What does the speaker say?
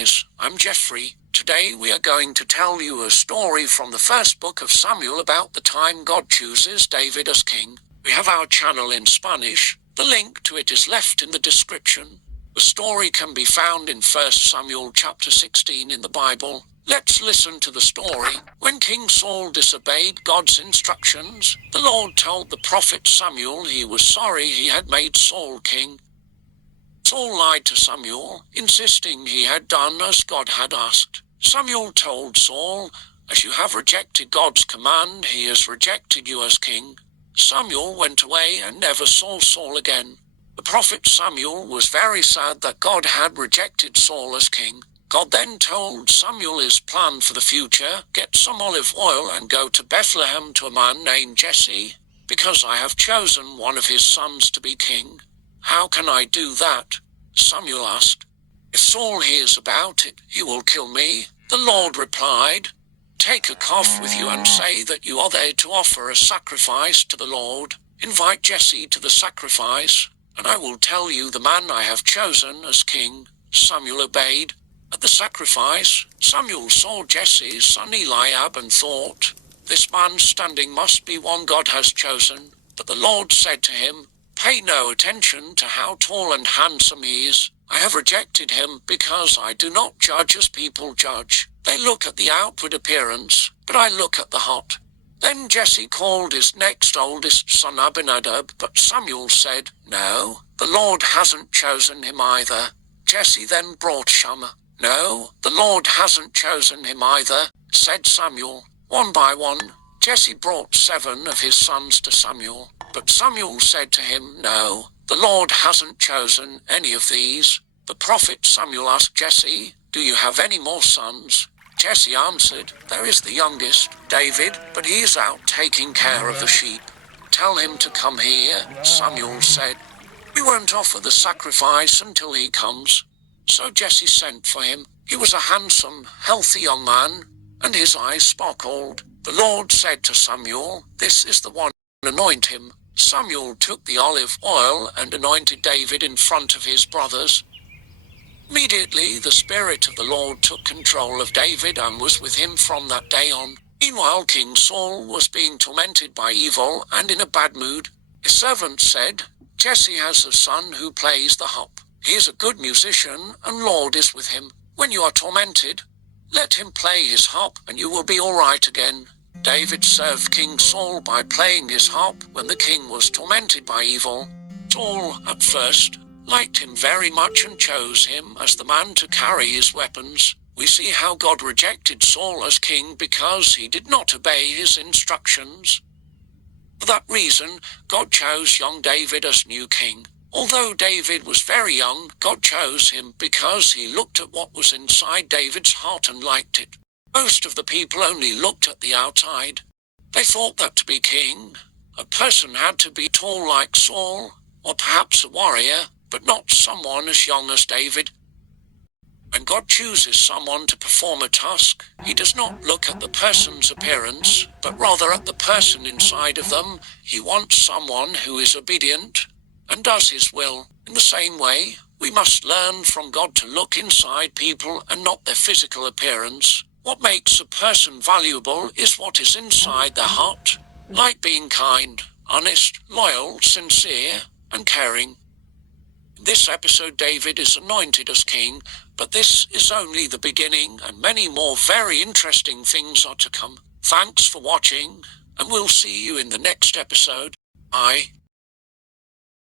guys, I'm Geoffrey. Today we are going to tell you a story from the first book of Samuel about the time God chooses David as king. We have our channel in Spanish. The link to it is left in the description. The story can be found in 1 Samuel chapter 16 in the Bible. Let's listen to the story. When King Saul disobeyed God's instructions, the Lord told the prophet Samuel he was sorry he had made Saul king. Saul lied to Samuel, insisting he had done as God had asked. Samuel told Saul, "As you have rejected God's command, he has rejected you as king." Samuel went away and never saw Saul again. The prophet Samuel was very sad that God had rejected Saul as king. God then told Samuel his plan for the future: "Get some olive oil and go to Bethlehem to a man named Jesse, because I have chosen one of his sons to be king." "How can I do that?" Samuel asked. "If Saul hears about it, he will kill me." The Lord replied, "Take a calf with you and say that you are there to offer a sacrifice to the Lord. Invite Jesse to the sacrifice, and I will tell you the man I have chosen as king." Samuel obeyed. At the sacrifice, Samuel saw Jesse's son Eliab and thought, "This man standing must be one God has chosen." But the Lord said to him, "Pay no attention to how tall and handsome he is. I have rejected him because I do not judge as people judge. They look at the outward appearance, but I look at the heart." Then Jesse called his next oldest son Abinadab, but Samuel said, "No, the Lord hasn't chosen him either." Jesse then brought Shammah. "No, the Lord hasn't chosen him either," said Samuel. One by one, Jesse brought 7 of his sons to Samuel. But Samuel said to him, "No, the Lord hasn't chosen any of these." The prophet Samuel asked Jesse, "Do you have any more sons?" Jesse answered, "There is the youngest, David, but he is out taking care of the sheep." "Tell him to come here," Samuel said. "We won't offer the sacrifice until he comes." So Jesse sent for him. He was a handsome, healthy young man, and his eyes sparkled. The Lord said to Samuel, "This is the one, anoint him." Samuel took the olive oil and anointed David in front of his brothers. Immediately the Spirit of the Lord took control of David and was with him from that day on. Meanwhile King Saul was being tormented by evil and in a bad mood. His servant said, "Jesse has a son who plays the harp. He is a good musician, and Lord is with him. When you are tormented, let him play his harp, and you will be all right again." David served King Saul by playing his harp when the king was tormented by evil. Saul, at first, liked him very much and chose him as the man to carry his weapons. We see how God rejected Saul as king because he did not obey his instructions. For that reason, God chose young David as new king. Although David was very young, God chose him because he looked at what was inside David's heart and liked it. Most of the people only looked at the outside. They thought that to be king, a person had to be tall like Saul, or perhaps a warrior, but not someone as young as David. When God chooses someone to perform a task, he does not look at the person's appearance, but rather at the person inside of them. He wants someone who is obedient and does his will. In the same way, we must learn from God to look inside people and not their physical appearance. What makes a person valuable is what is inside their heart, like being kind, honest, loyal, sincere, and caring. In this episode, David is anointed as king, but this is only the beginning, and many more very interesting things are to come. Thanks for watching, and we'll see you in the next episode. Bye.